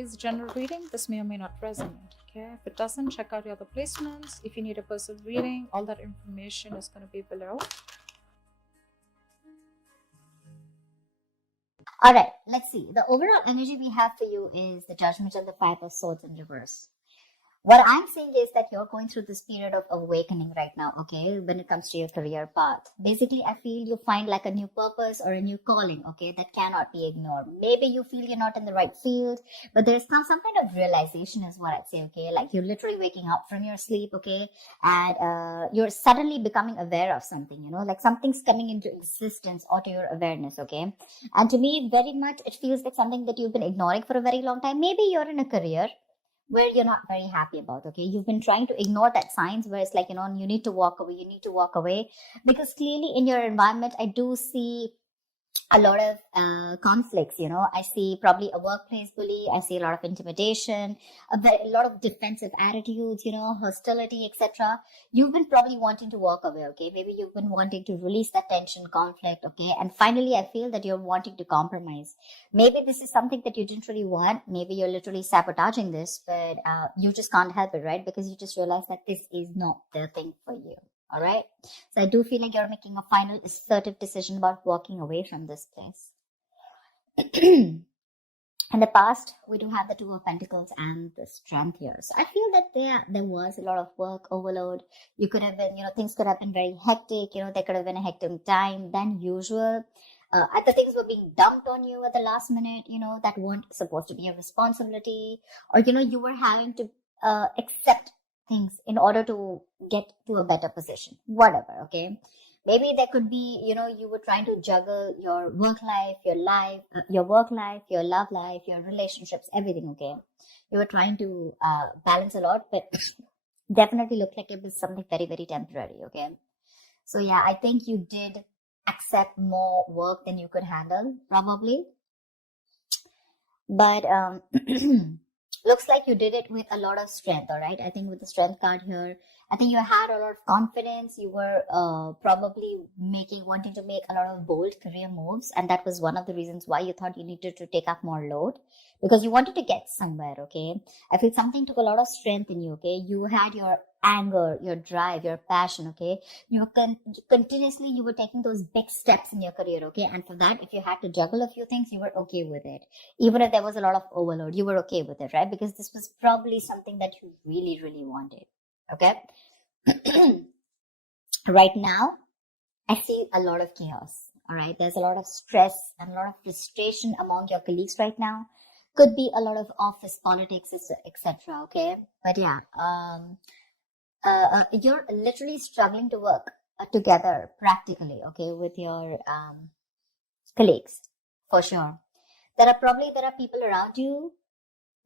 is general reading. This may or may not resonate. Okay, if it doesn't, check out your other placements. If you need a personal reading, all that information is going to be below. All right, let's see. The overall energy we have for you is the Judgment and the Five of Swords in reverse. What I'm saying is that you're going through this period of awakening right now, okay, when it comes to your career path. Basically, I feel you find like a new purpose or a new calling, okay, that cannot be ignored. Maybe you feel you're not in the right field, but there's some kind of realization is what I'd say, okay, like you're literally waking up from your sleep, okay, and you're suddenly becoming aware of something, you know, like something's coming into existence or to your awareness, okay. And to me, very much, it feels like something that you've been ignoring for a very long time. Maybe you're in a career where you're not very happy about, okay? You've been trying to ignore that signs where it's like, you know, you need to walk away, because clearly in your environment, I do see a lot of conflicts, you know. I see probably a workplace bully. I see a lot of intimidation, a lot of defensive attitudes, you know, hostility, etc. You've been probably wanting to walk away, okay? Maybe you've been wanting to release that tension, conflict, okay? And finally, I feel that you're wanting to compromise. Maybe this is something that you didn't really want. Maybe you're literally sabotaging this, but you just can't help it, right? Because you just realize that this is not the thing for you. All right. So I do feel like you're making a final assertive decision about walking away from this place. In the past, we do have the Two of Pentacles and the Strength here. So I feel that there was a lot of work overload. You could have been, you know, things could have been very hectic. You know, there could have been a hectic time than usual. Other things were being dumped on you at the last minute, you know, that weren't supposed to be a responsibility. Or, you know, you were having to accept things in order to get to a better position, whatever, okay? Maybe there could be, you know, you were trying to juggle your work life, your work life, your love life, your relationships, everything, okay? You were trying to balance a lot, but definitely looked like it was something very, very temporary, okay? So yeah, I think you did accept more work than you could handle, probably. But looks like you did it with a lot of strength, all right? I think with the Strength card here, I think you had a lot of confidence. You were probably wanting to make a lot of bold career moves. And that was one of the reasons why you thought you needed to take up more load, because you wanted to get somewhere, okay? I feel something took a lot of strength in you, okay? You had your anger, your drive, your passion, okay? You were continuously, you were taking those big steps in your career, okay? And for that, if you had to juggle a few things, you were okay with it. Even if there was a lot of overload, you were okay with it, right? Because this was probably something that you really, really wanted, okay? Right now, I see a lot of chaos, all right? There's a lot of stress and a lot of frustration among your colleagues right now. Could be a lot of office politics, etc., okay? But yeah, you're literally struggling to work together practically, okay, with your colleagues, for sure. There are people around you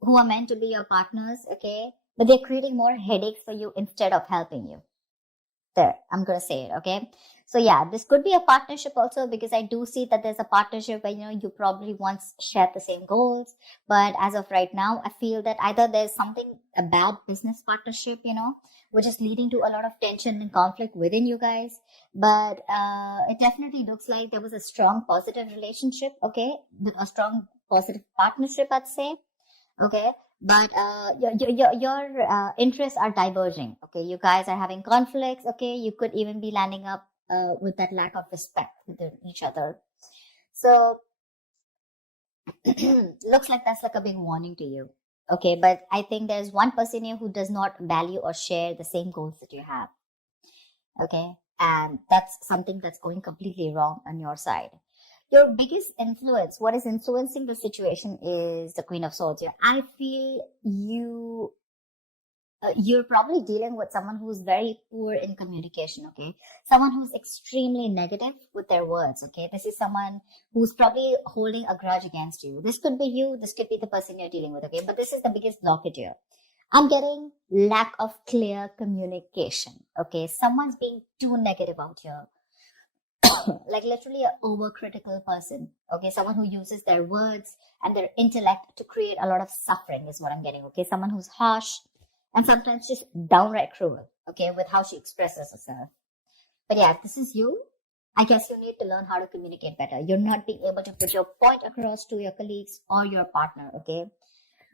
who are meant to be your partners, okay, but they're creating more headaches for you instead of helping you. There, I'm gonna say it, okay? So yeah, this could be a partnership also, because I do see that there's a partnership where, you know, you probably once shared the same goals, but as of right now, I feel that either there's a bad business partnership, you know, which is leading to a lot of tension and conflict within you guys, but it definitely looks like there was a strong positive relationship, okay, a strong positive partnership, I'd say, okay? But your interests are diverging, okay? You guys are having conflicts, okay? You could even be landing up with that lack of respect within each other. So looks like that's like a big warning to you, okay? But I think there's one person here who does not value or share the same goals that you have, okay? And that's something that's going completely wrong on your side. Your biggest influence, what is influencing the situation, is the Queen of Swords here. I feel you're probably dealing with someone who's very poor in communication, okay? Someone who's extremely negative with their words, okay? This is someone who's probably holding a grudge against you. This could be you, this could be the person you're dealing with, okay? But this is the biggest blockage here. I'm getting lack of clear communication, okay? Someone's being too negative out here. Like literally an overcritical person, okay? Someone who uses their words and their intellect to create a lot of suffering is what I'm getting, okay? Someone who's harsh and sometimes just downright cruel, okay, with how she expresses herself. But yeah, if this is you, I guess you need to learn how to communicate better. You're not being able to put your point across to your colleagues or your partner, okay?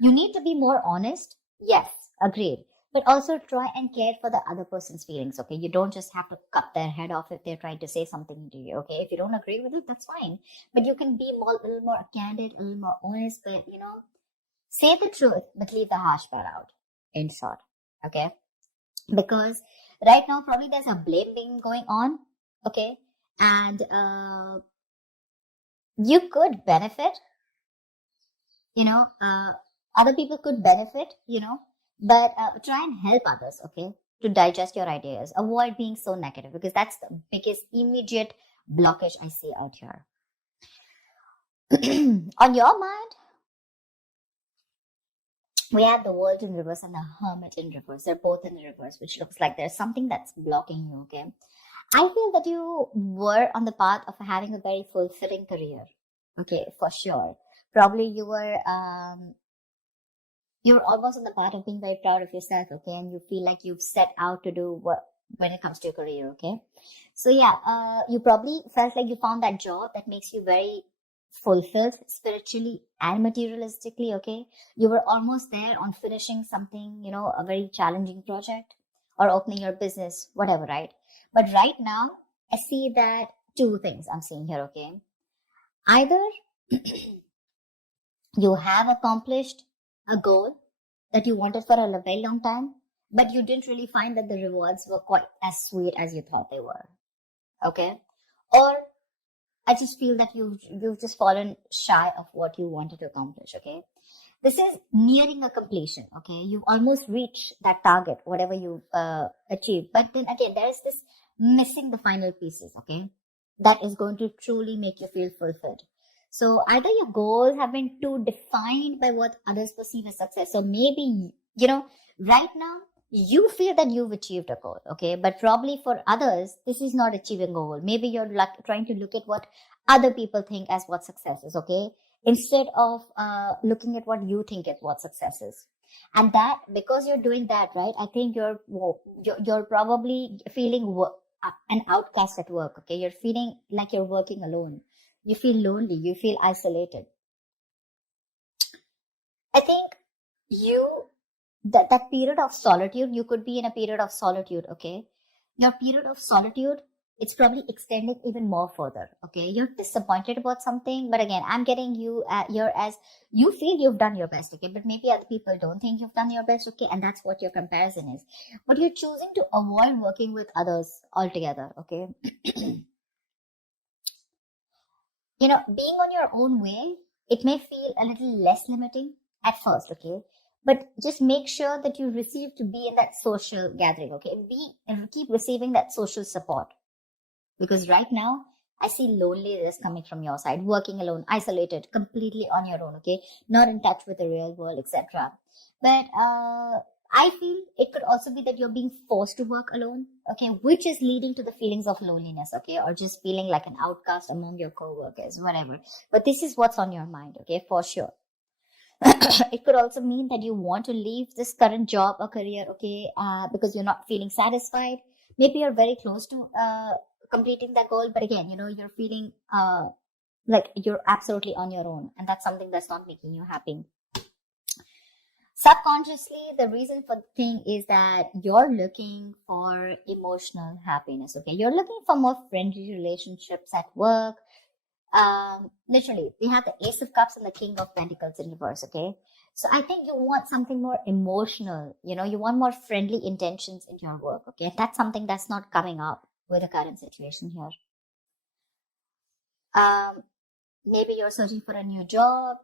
You need to be more honest. Yes, agreed. But also try and care for the other person's feelings, okay? You don't just have to cut their head off if they're trying to say something to you, okay? If you don't agree with it, that's fine. But you can be a little more candid, a little more honest, but, say the truth, but leave the harsh part out, in short, okay? Because right now, probably there's a blame game going on, okay? And you could benefit, other people could benefit, but try and help others, okay, to digest your ideas. Avoid being so negative because that's the biggest immediate blockage I see out here. On your mind, we have the World in reverse and the Hermit in reverse. They're both in the reverse, which looks like there's something that's blocking you, okay? I feel that you were on the path of having a very fulfilling career, okay, for sure. Probably you were you're almost on the path of being very proud of yourself, okay? And you feel like you've set out to do what when it comes to your career, okay? So yeah, you probably felt like you found that job that makes you very fulfilled spiritually and materialistically, okay? You were almost there on finishing something, a very challenging project or opening your business, whatever, right? But right now, I see that two things I'm seeing here, okay? Either you have accomplished a goal that you wanted for a very long time, but you didn't really find that the rewards were quite as sweet as you thought they were. Okay? Or I just feel that you've just fallen shy of what you wanted to accomplish. Okay? This is nearing a completion. Okay? You've almost reached that target, whatever you achieved. But then again, there is this missing the final pieces. Okay? That is going to truly make you feel fulfilled. So either your goals have been too defined by what others perceive as success. So maybe, right now you feel that you've achieved a goal, okay? But probably for others, this is not achieving a goal. Maybe you're trying to look at what other people think as what success is, okay? Instead of looking at what you think is what success is. And that, because you're doing that, right? I think you're probably feeling an outcast at work, okay? You're feeling like you're working alone. You feel lonely. You feel isolated. I think that period of solitude, you could be in a period of solitude, okay? Your period of solitude, it's probably extending even more further, okay? You're disappointed about something, but again, I'm getting you here as you feel you've done your best, okay? But maybe other people don't think you've done your best, okay? And that's what your comparison is. But you're choosing to avoid working with others altogether, okay? Being on your own way, it may feel a little less limiting at first, okay? But just make sure that you receive to be in that social gathering, okay? Keep receiving that social support. Because right now, I see loneliness coming from your side, working alone, isolated, completely on your own, okay? Not in touch with the real world, etc. But I feel it could also be that you're being forced to work alone, okay, which is leading to the feelings of loneliness, okay, or just feeling like an outcast among your co-workers, whatever. But this is what's on your mind, okay, for sure. It could also mean that you want to leave this current job or career, okay, because you're not feeling satisfied. Maybe you're very close to completing that goal, but again, you're feeling like you're absolutely on your own, and that's something that's not making you happy. Subconsciously, the reason for the thing is that you're looking for emotional happiness, okay? You're looking for more friendly relationships at work. Literally, we have the Ace of Cups and the King of Pentacles in reverse, okay? So I think you want something more emotional, you want more friendly intentions in your work, okay? And that's something that's not coming up with the current situation here. Maybe you're searching for a new job,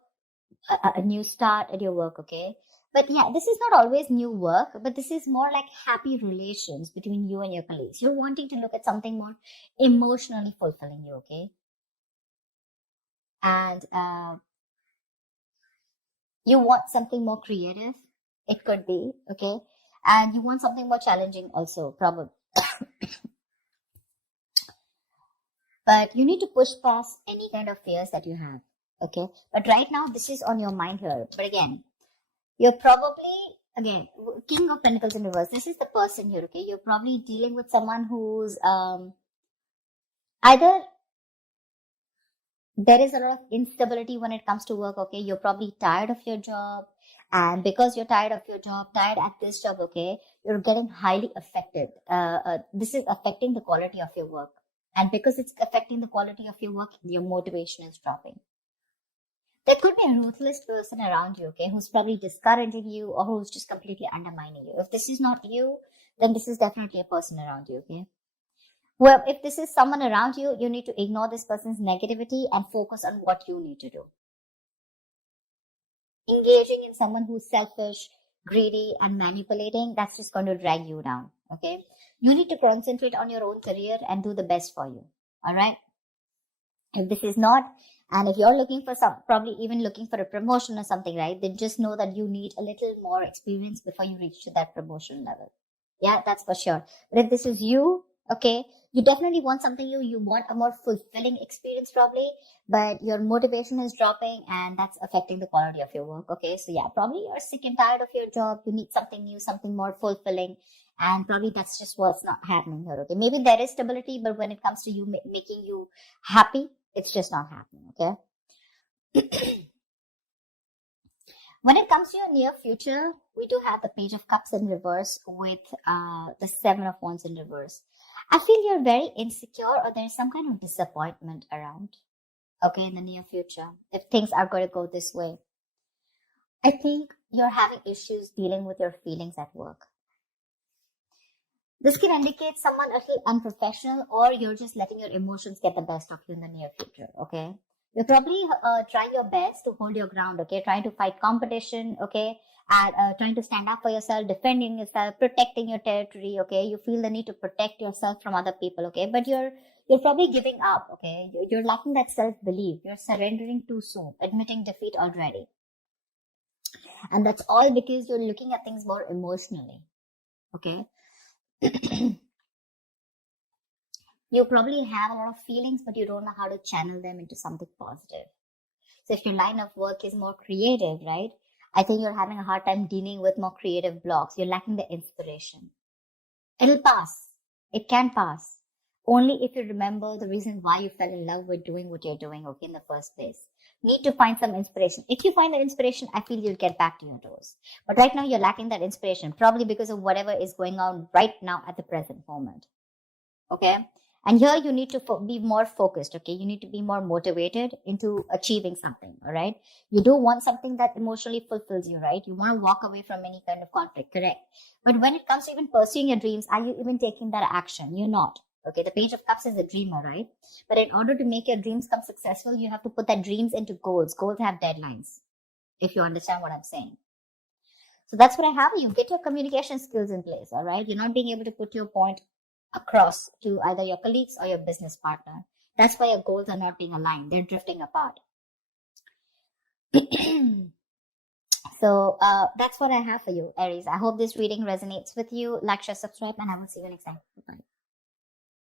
a new start at your work, okay? But yeah, this is not always new work, but this is more like happy relations between you and your colleagues. You're wanting to look at something more emotionally fulfilling you, okay? And you want something more creative, it could be, okay? And you want something more challenging also, probably. But you need to push past any kind of fears that you have, okay? But right now, this is on your mind here. But again, you're probably, again, King of Pentacles in reverse. This is the person here, okay? You're probably dealing with someone who's either there is a lot of instability when it comes to work, okay? You're probably tired of your job. And because you're tired of your job, tired at this job, okay, you're getting highly affected. This is affecting the quality of your work. And because it's affecting the quality of your work, your motivation is dropping. There could be a ruthless person around you, okay, who's probably discouraging you or who's just completely undermining you. If this is not you, then this is definitely a person around you, okay? Well, if this is someone around you, you need to ignore this person's negativity and focus on what you need to do. Engaging in someone who's selfish, greedy, and manipulating, that's just going to drag you down, okay? You need to concentrate on your own career and do the best for you, all right? If this is not, and if you're looking for probably even looking for a promotion or something, right, then just know that you need a little more experience before you reach to that promotion level. Yeah, that's for sure. But if this is you, okay, you definitely want something you want a more fulfilling experience probably, but your motivation is dropping and that's affecting the quality of your work, okay? So yeah, probably you're sick and tired of your job. You need something new, something more fulfilling, and probably that's just what's not happening here, okay? Maybe there is stability, but when it comes to you making you happy, it's just not happening, okay? When it comes to your near future, we do have the Page of Cups in reverse with the Seven of Wands in reverse. I feel you're very insecure or there's some kind of disappointment around, okay, in the near future, if things are going to go this way. I think you're having issues dealing with your feelings at work. This can indicate someone a little unprofessional or you're just letting your emotions get the best of you in the near future, okay? You probably try your best to hold your ground, okay? Trying to fight competition, okay? And trying to stand up for yourself, defending yourself, protecting your territory, okay? You feel the need to protect yourself from other people, okay? But you're probably giving up, okay? You're lacking that self-belief. You're surrendering too soon, admitting defeat already. And that's all because you're looking at things more emotionally, okay? You probably have a lot of feelings, but you don't know how to channel them into something positive. So if your line of work is more creative, right? I think you're having a hard time dealing with more creative blocks. You're lacking the inspiration. It'll pass. It can pass. Only if you remember the reason why you fell in love with doing what you're doing, okay, in the first place. Need to find some inspiration. If you find that inspiration, I feel you'll get back to your toes. But right now, you're lacking that inspiration, probably because of whatever is going on right now at the present moment. Okay? And here you need to be more focused, okay? You need to be more motivated into achieving something, all right? You do want something that emotionally fulfills you, right? You want to walk away from any kind of conflict, correct? But when it comes to even pursuing your dreams, are you even taking that action? You're not, okay? The Page of Cups is a dreamer, right? But in order to make your dreams come successful, you have to put that dreams into goals. Goals have deadlines, if you understand what I'm saying. So that's what I have. You get your communication skills in place, all right? You're not being able to put your point across to either your colleagues or your business partner. That's why your goals are not being aligned. They're drifting apart. So that's what I have for you, Aries. I hope this reading resonates with you. Like, share, subscribe, and I will see you next time. Bye.